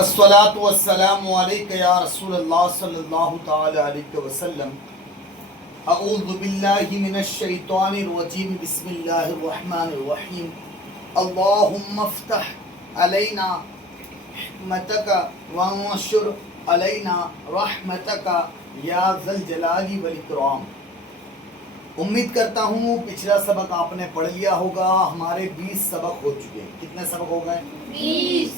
الصلاۃ والسلام علیک یا رسول اللہ صلی اللہ تعالی علیہ وسلم۔ اعوذ باللہ من الشیطان الرجیم، بسم اللہ الرحمن الرحیم۔ اللہم افتح علینا حکمتک وانشر علینا رحمتک یا ذا الجلال والاکرام۔ امید کرتا ہوں پچھلا سبق آپ نے پڑھ لیا ہوگا۔ ہمارے 20 سبق ہو چکے ہیں۔ کتنے سبق ہو گئے؟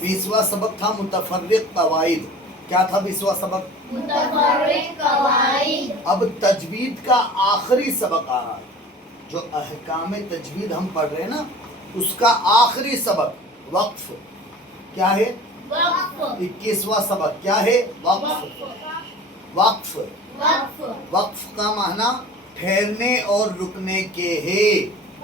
20واں سبق تھا متفرق قواعد۔ کیا تھا 20واں سبق؟ متفرق قواعد۔ اب تجوید کا آخری سبق آ رہا ہے۔ جو احکام تجوید ہم پڑھ رہے ہیں نا، اس کا آخری سبق وقف کیا ہے؟ وقف۔ 21واں سبق کیا ہے؟ وقف۔ وقف وقف کا معنی ٹھہرنے اور رکنے کے ہے۔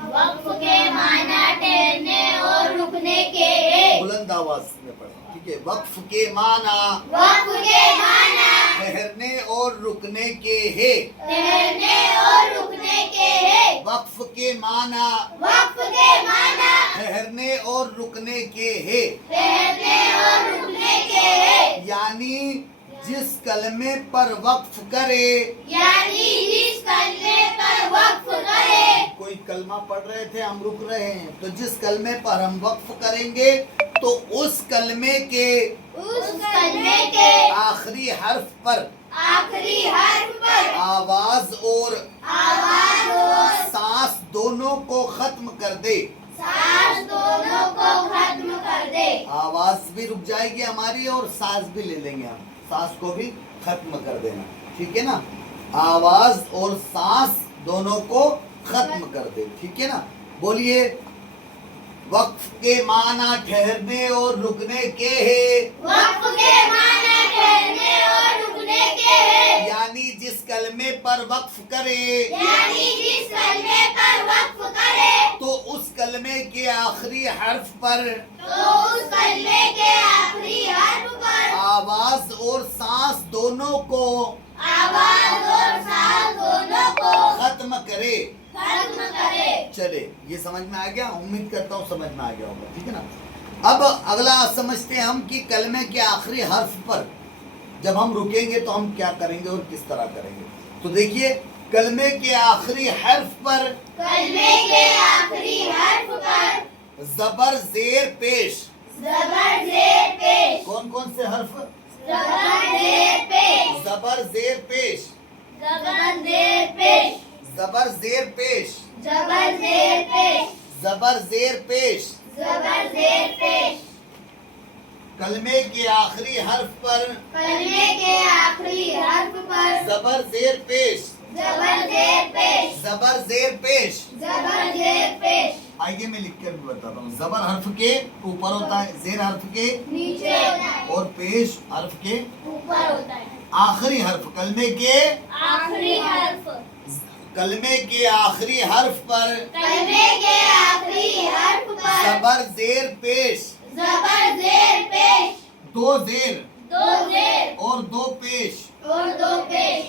وقف کے معنی ٹھہرنے اور رکنے کے ہے۔ بلند آواز میں پڑھیں، ٹھیک ہے؟ وقف کے معنی وقف کے معنی ٹھہرنے اور رکنے کے ہے۔ ٹھہرنے اور رکنے کے ہے۔ وقف کے معنی وقف کے معنی ٹھہرنے اور رکنے کے ہے۔ ٹھہرنے اور رکنے کے ہے۔ یعنی جس کلمے پر وقف کرے، یعنی جس کلمے پر وقف کرے۔ کوئی کلمہ پڑھ رہے تھے، ہم رک رہے ہیں، تو جس کلمے پر ہم وقف کریں گے تو اس کلمے کے آخری حرف پر آخری حرف پر آواز اور سانس دونوں کو ختم کر دے۔ سانس دونوں کو ختم کر دے۔ آواز بھی رک جائے گی ہماری اور سانس بھی لے لیں گے ہم، سانس کو بھی ختم کر دینا، ٹھیک ہے نا؟ آواز اور سانس دونوں کو ختم کر دے، ٹھیک ہے نا؟ بولیے، وقف کے معنی ٹھہرنے اور رکنے کے ہے۔ وقف کے معنی ٹھہرنے اور رکنے کے ہے۔ یعنی جس کلمے پر وقف کرے، یعنی جس کلمے پر وقف کرے تو اس کلمے کے آخری حرف پر تو اس کلمے کے آخری حرف پر آواز اور سانس دونوں کو آواز اور سانس دونوں کو ختم کرے۔ ختم کرے۔ چلے، یہ سمجھ میں آ گیا؟ امید کرتا ہوں سمجھ میں آ گیا ہوگا، ٹھیک ہے نا؟ اب اگلا سمجھتے ہیں ہم کہ کلمے کے آخری حرف پر جب ہم رکیں گے تو ہم کیا کریں گے اور کس طرح کریں گے۔ تو دیکھیے، کلمے کے آخری حرف پر کلمے کے آخری حرف پر زبر زیر پیش۔ زبر زیر پیش۔ کون کون سے حرف؟ زبر زیر پیش۔ زبر زیر پیش، زبر زیر پیش۔ زبر زیر پیش، زبر زیر پیش۔ زبر زیر پیش۔ زبر زیر پیش۔ کلمے کے آخری حرف پر کلمے کے آخری حرف پر زبر زیر پیش۔ زبر زیر پیش۔ زبر زیر پیش۔ زبر زیر پیش۔ آئیے میں لکھ کر بھی بتاتا ہوں۔ زبر حرف کے اوپر ہوتا ہے، زیر حرف کے نیچے ہوتا ہے اور پیش حرف کے اوپر ہوتا ہے۔ آخری حرف کلمے کے آخری حرف کلمے کے آخری حرف پر کلمے کے آخری حرف پر زبر زیر پیش۔ زبر زیر پیش۔ دو زیر دو زیر اور دو پیش، اور دو پیش۔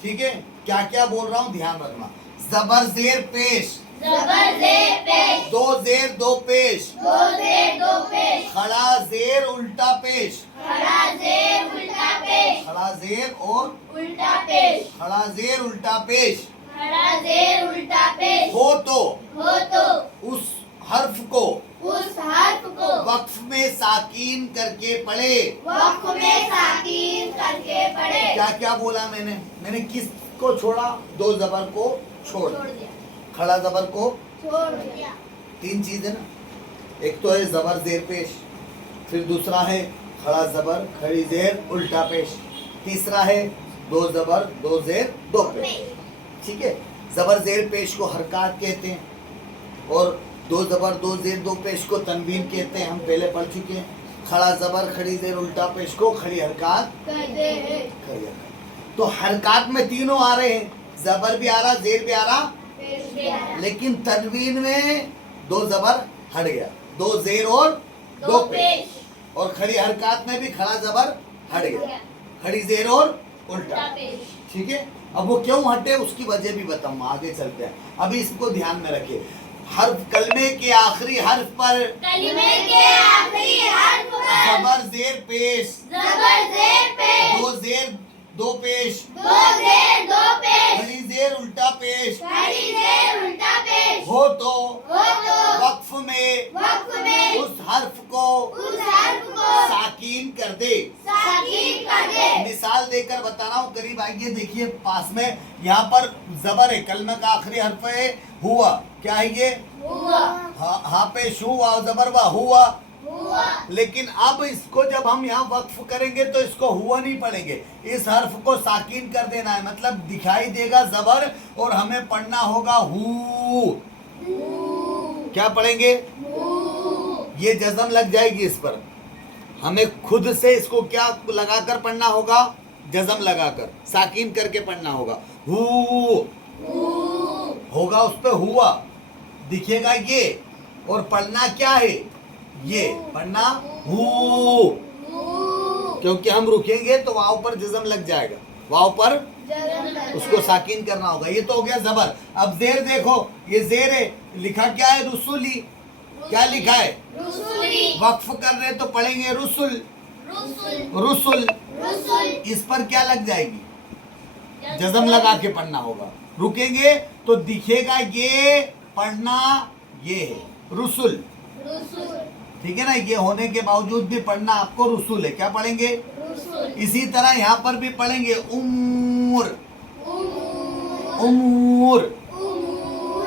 ٹھیک ہے؟ کیا کیا بول رہا ہوں دھیان رکھنا۔ زبر زیر پیش، زبر زیر پیش۔ دو زیر دو پیش، دو زیر دو پیش۔ کھڑا زیر الٹا پیش، کھڑا زیر الٹا پیش۔ کھڑا زیر اور الٹا پیش۔ کھڑا زیر الٹا پیش۔ کھڑا زیر الٹا پیش۔ ہو تو ہو تو اس حرف کو اس حرف کو وقف میں ساکین کر کے پڑھے۔ وقف میں ساکین کر کے پڑھے۔ کیا کیا بولا میں نے کس کو چھوڑا؟ دو زبر کو چھوڑ چھوڑ دیا، دیا۔ کھڑا زبر کو، چھوڑ دیا۔ تین چیزیں نا، ایک تو ہے زبر زیر پیش، پھر دوسرا ہے کھڑا زبر کھڑی زیر الٹا پیش، تیسرا ہے دو زبر دو زیر دو پیش، ٹھیک ہے؟ زبر زیر پیش کو حرکات کہتے ہیں اور دو زبر دو زیر دو پیش کو تنوین کہتے ہیں، ہم پہلے پڑھ چکے ہیں۔ کھڑا زبر کھڑی زیر الٹا پیش کو کھڑی حرکات کہتے ہیں۔ کھڑی حرکات۔ تو حرکات میں تینوں آ رہے ہیں، زبر بھی آ رہا، زیر بھی آ رہا، پیش بھی آیا۔ لیکن تنوین میں دو زبر ہٹ گیا، دو زیر اور دو پیش، اور کھڑی حرکات میں بھی کھڑا زبر ہٹ گیا، کھڑی زیر اور الٹا، الٹا پیش۔ ٹھیک ہے؟ اب وہ کیوں ہٹے اس کی وجہ بھی بتاؤں، آگے چلتے ہیں۔ ابھی اس کو دھیان میں رکھیے، حرف کلمے کے آخری حرف پر کلمے کے آخری حرف پر زبر زیر پیش زبر زیر پیش دو زیر دو پیش دو زیر دو پیش کھڑی زیر الٹا پیش کھڑی زیر الٹا پیش ہو تو وقف وقف میں اس حرف کو اس حرف کو ساکین کر دے ساکین کر دے. مثال دے کر بتا رہا ہوں، قریب آئیے دیکھیے پاس میں، یہاں پر زبر ہے، کلمہ کا آخری حرف ہے ہوا، کیا ہے یہ؟ ہوا ہاں پیش ہوا زبر وا ہوا. ہوا لیکن اب اس کو جب ہم یہاں وقف کریں گے تو اس کو ہوا نہیں پڑھیں گے، اس حرف کو ساکین کر دینا ہے، مطلب دکھائی دے گا زبر اور ہمیں پڑھنا ہوگا ہو. کیا پڑھیں گے؟ یہ جزم لگ جائے گی اس پر، ہمیں خود سے اس کو کیا لگا کر پڑھنا ہوگا؟ جزم لگا کر، ساکین کر کے پڑھنا ہوگا. ہو ہوگا اس پہ ہوا، دکھے گا یہ، اور پڑھنا کیا ہے؟ یہ پڑھنا ہو، کیونکہ ہم رکیں گے تو واو پر جزم لگ جائے گا، واو پر اس کو ساکین کرنا ہوگا. یہ تو ہو گیا زبر. اب زیر دیکھو، یہ زیر ہے، لکھا کیا ہے؟ رسولی. کیا لکھا ہے؟ رسولی وقف کر رہے تو پڑھیں گے رسل رسول رسل. رسول اس پر کیا لگ جائے گی؟ جزم لگا کے پڑھنا ہوگا. رکیں گے تو دکھے گا یہ، پڑھنا یہ ہے رسل. رسول ٹھیک ہے نا؟ یہ ہونے کے باوجود بھی پڑھنا آپ کو رسول ہے. کیا پڑھیں گے؟ رسول اسی طرح یہاں پر بھی پڑھیں گے امور امور.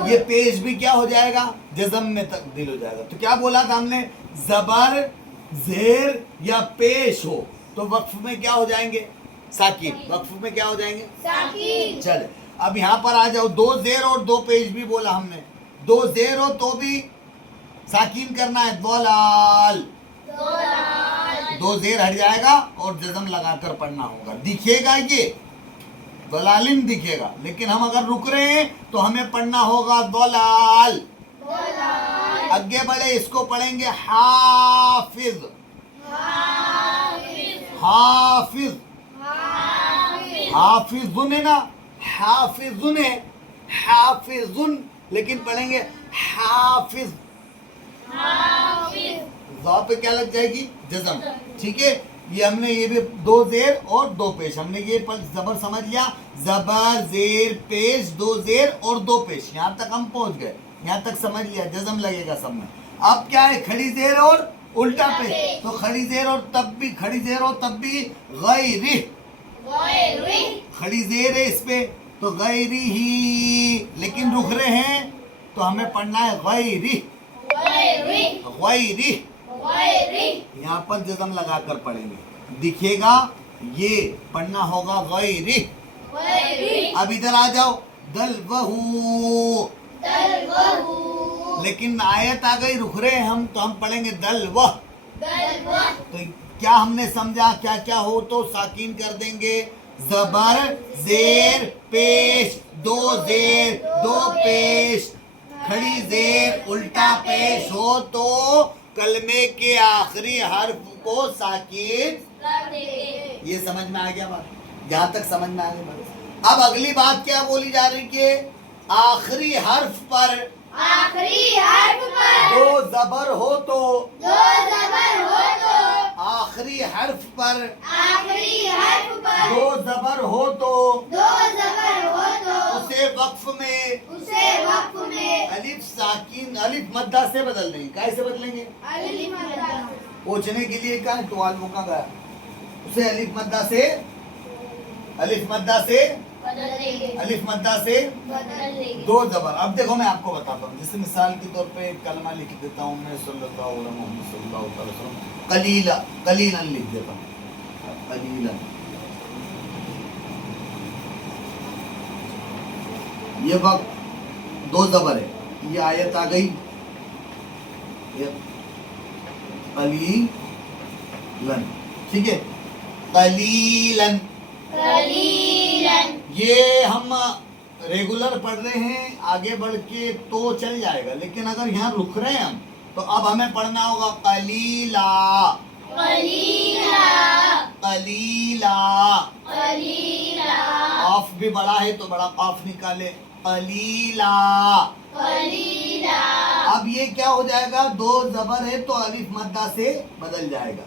یہ پیش بھی کیا ہو جائے گا؟ جزم میں تبدیل ہو جائے گا. تو کیا بولا تھا ہم نے؟ زبر زیر یا پیش ہو تو وقف میں کیا ہو جائیں گے؟ ساکین. وقف میں کیا ہو جائیں گے؟ ساکین. چلے اب یہاں پر آ جاؤ. دو زیر اور دو پیش بھی بولا ہم نے. دو زیر ہو تو بھی ساکین کرنا ہے، دولال. دو زیر ہٹ جائے گا اور جزم لگا کر پڑھنا ہوگا. دکھے گا یہ دولالن دکھے گا، لیکن ہم اگر رک رہے ہیں تو ہمیں پڑھنا ہوگا دولال. آگے بڑھے، اس کو پڑھیں گے حافظ. حافظ حافظن ہے نا، حافظن ہے، حافظن، لیکن پڑھیں گے حافظ. ضا پہ کیا لگ جائے گی؟ جزم. ٹھیک ہے، یہ ہم نے یہ بھی دو زیر اور دو پیش، ہم نے یہ زبر سمجھ لیا. زبر زیر پیش، دو زیر اور دو پیش، یہاں تک ہم پہنچ گئے، یہاں تک سمجھ لیا. جزم لگے گا سب میں. اب کیا ہے؟ کھڑی زیر اور الٹا پیش. تو کھڑی زیر اور تب بھی کھڑی زیر اور تب بھی غیری. کھڑی زیر ہے اس پہ تو غیری ہی، لیکن رک رہے ہیں تو ہمیں پڑھنا ہے غیری غیری. یہاں پر جزم لگا کر پڑھیں گے، دکھے گا یہ، پڑھنا ہوگا غیری. اب ادھر آ جاؤ. دلوہو، لیکن آیت آ گئی، رک رہے ہیں ہم تو ہم پڑھیں گے دلوہ. تو کیا ہم نے سمجھا؟ کیا کیا ہو تو ساکین کر دیں گے. زبر زیر پیش، دو زیر دو پیش، کھڑی زیر الٹا پیش ہو تو کلمے کے آخری حرف کو ساکین. یہ سمجھ میں آ گیا بات؟ یہاں تک سمجھ میں آ گئی بات. اب اگلی بات کیا بولی جا رہی کہ آخری حرف پر دو زبر ہو تو آخری حرف پر دو زبر ہو تو اسے وقف میں الف ساکین، الف مدہ سے بدل دیں گے. کیسے بدلیں گے؟ پوچھنے کے لیے کہاں ٹوال موقع گیا. اسے الف مدہ سے الف مدہ سے دو زبر. اب دیکھو میں آپ کو بتاتا ہوں، جیسے مثال کے طور پہ ایک کلمہ لکھ دیتا ہوں میں، صلی اللہ علیہ محمد صلی اللہ علیہ وسلم. قلیلا، قلیلا لکھ دیتا ہوں، قلیلا. یہ وقت دو زبر ہے. یہ آیت آ گئی قلیلن. ٹھیک ہے، قلیلن. یہ ہم ریگولر پڑھ رہے ہیں، آگے بڑھ کے تو چل جائے گا، لیکن اگر یہاں رک رہے ہیں ہم تو اب ہمیں پڑھنا ہوگا قلیلا. قلیلا. قاف بھی بڑا ہے تو بڑا قاف نکالے. قلیلا. اب یہ کیا ہو جائے گا؟ دو زبر ہے تو الف مدہ سے بدل جائے گا.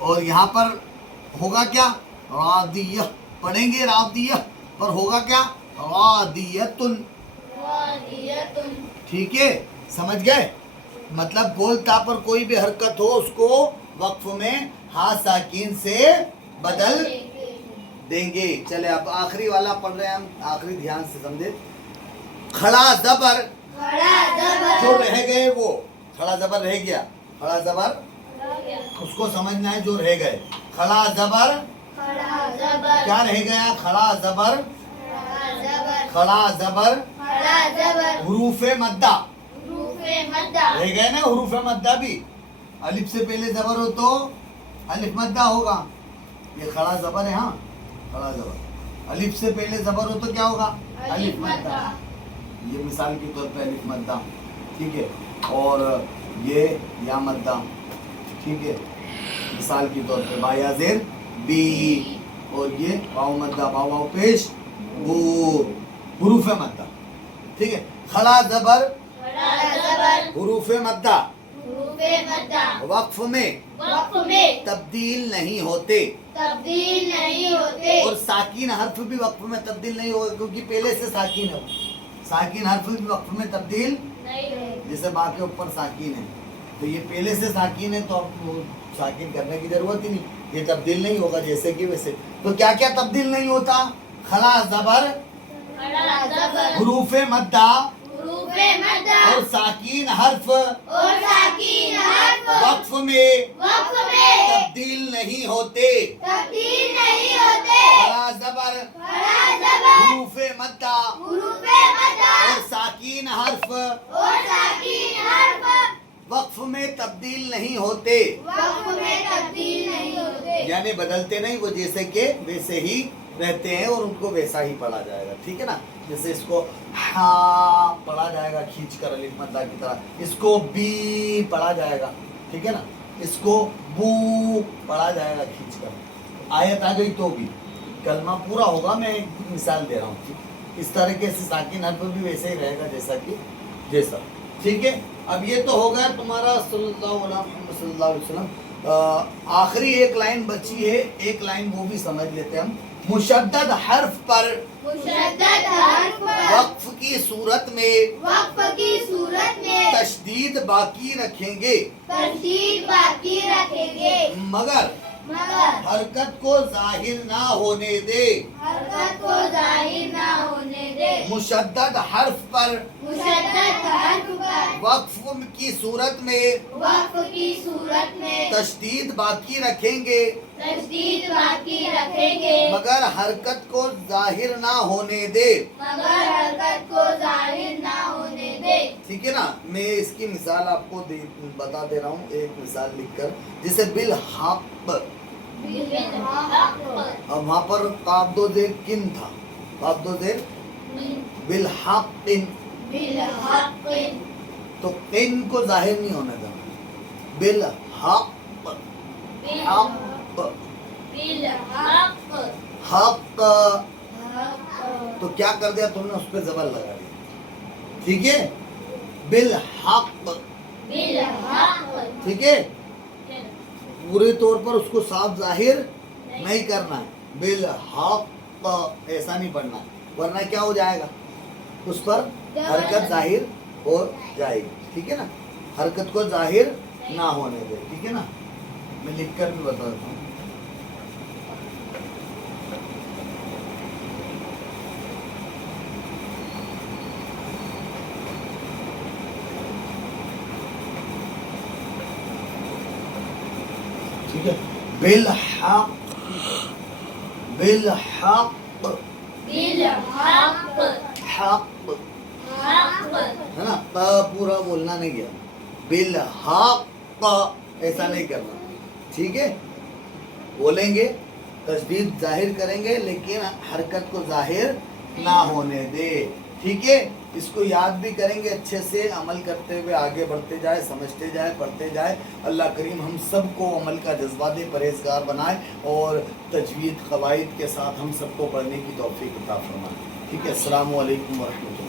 اور یہاں پر ہوگا کیا؟ رادیہ پڑھیں گے رادیہ پر ہوگا کیا؟ رادیتن. ٹھیک ہے سمجھ گئے؟ مطلب گول تا پر کوئی بھی حرکت ہو اس کو وقف میں ہاں ساکین سے بدل دیں گے. چلے اب آخری والا پڑھ رہے ہیں ہم, آخری دھیان سے سمجھے. کھڑا زبر جو رہ گئے, وہ کھڑا زبر رہ گیا, کھڑا زبر اس کو سمجھنا ہے جو رہ گئے. کھڑا زبر کیا رہ گیا؟ کھڑا زبر, کھڑا زبر حروف مدہ رہ گئے نا. حروف مدہ بھی الف سے پہلے زبر ہو تو الف مدہ ہوگا. یہ کھڑا زبر ہے, ہاں کھڑا زبر. الف سے پہلے زبر ہو تو کیا ہوگا؟ الف مدہ. یہ مثال کے طور پہ الف مدہ, ٹھیک ہے. اور یہ یا مدہ, ٹھیک ہے, مثال کے طور پہ با یا زیر بی. اور یہ واو مدہ, با واو پیش بو, حروف مدہ, ٹھیک ہے. کھڑا زبر حروف مدہ وقف میں تبدیل نہیں ہوتے, اور ساکین حرف بھی وقف میں تبدیل نہیں ہوگا کیونکہ پہلے سے ساکین ہے. ساکین حرف بھی وقف میں تبدیل, جیسے با کے اوپر ساکین ہے تو یہ پہلے سے ساکین ہے تو اب ساکین کرنے کی ضرورت ہی نہیں, یہ تبدیل نہیں ہوگا جیسے کہ ویسے. تو کیا کیا تبدیل نہیں ہوتا؟ کھڑا زبر حروف مدہ اور ساکین حرف وقف میں تبدیل نہیں ہوتے. کھڑا زبر حروف مدہ اور ساکین حرف وقف میں تبدیل نہیں ہوتے, یعنی بدلتے نہیں, وہ جیسے کہ ویسے ہی رہتے ہیں اور ان کو ویسا ہی پڑھا جائے گا. ٹھیک ہے نا, جیسے اس کو ہاں پڑھا جائے گا کھینچ کر الف مدہ کی طرح, اس کو بی پڑھا جائے گا, ٹھیک ہے نا, اس کو بو پڑھا جائے گا کھینچ کر. آیت آ گئی تو بھی کلمہ پورا ہوگا. میں ایک مثال دے رہا ہوں. اس طریقے سے ساکن حرف بھی ویسے ہی رہے گا جیسا کہ جیسا. ٹھیک ہے, اب یہ تو ہو گیا تمہارا صلی اللہ علیہ محمد صلی اللہ علیہ وسلم. آخری ایک لائن بچی ہے, ایک لائن وہ بھی سمجھ لیتے ہیں ہم. مشدد حرف پر وقف کی صورت میں تشدید باقی رکھیں گے, مگر حرکت کو ظاہر نہ ہونے دے. مشدد حرف پر وقف کی صورت میں تشدید باقی رکھیں گے, مگر حرکت کو ظاہر نہ ہونے دے. ٹھیک ہے نا, میں اس کی مثال آپ کو بتا دے رہا ہوں, ایک مثال لکھ کر. جیسے بالحق, اب وہاں پر قاف دو زیر کن تھا, قاف دو زیر بالحق, تو قن کو ظاہر نہیں ہونے دینا. بالحق, حق, تو کیا کر دیا تم نے؟ اس پہ زبر لگا دیا. ٹھیک ہے, بالحق, ٹھیک ہے, پورے طور پر اس کو صاف ظاہر نہیں کرنا ہے. بالحق ایسا نہیں پڑھنا, ورنہ کیا ہو جائے گا؟ اس پر حرکت ظاہر ہو جائے گی. ٹھیک ہے نا, حرکت کو ظاہر نہ ہونے دے. ٹھیک ہے نا, میں لکھ کر بھی بتا دیتا ہوں. ٹھیک ہے, بالحق, بالحق, حق ہے نا, پورا بولنا نہیں گیا. بالحق ایسا نہیں کرنا. ٹھیک ہے, بولیں گے, تشدید ظاہر کریں گے, لیکن حرکت کو ظاہر نہ ہونے دے. ٹھیک ہے, اس کو یاد بھی کریں گے اچھے سے, عمل کرتے ہوئے آگے بڑھتے جائے, سمجھتے جائے, پڑھتے جائے. اللہ کریم ہم سب کو عمل کا جذبہ دے, پرہیزگار بنائے, اور تجوید قواعد کے ساتھ ہم سب کو پڑھنے کی توفیق عطا فرمائے. ٹھیک ہے, السلام علیکم ورحمۃ اللہ.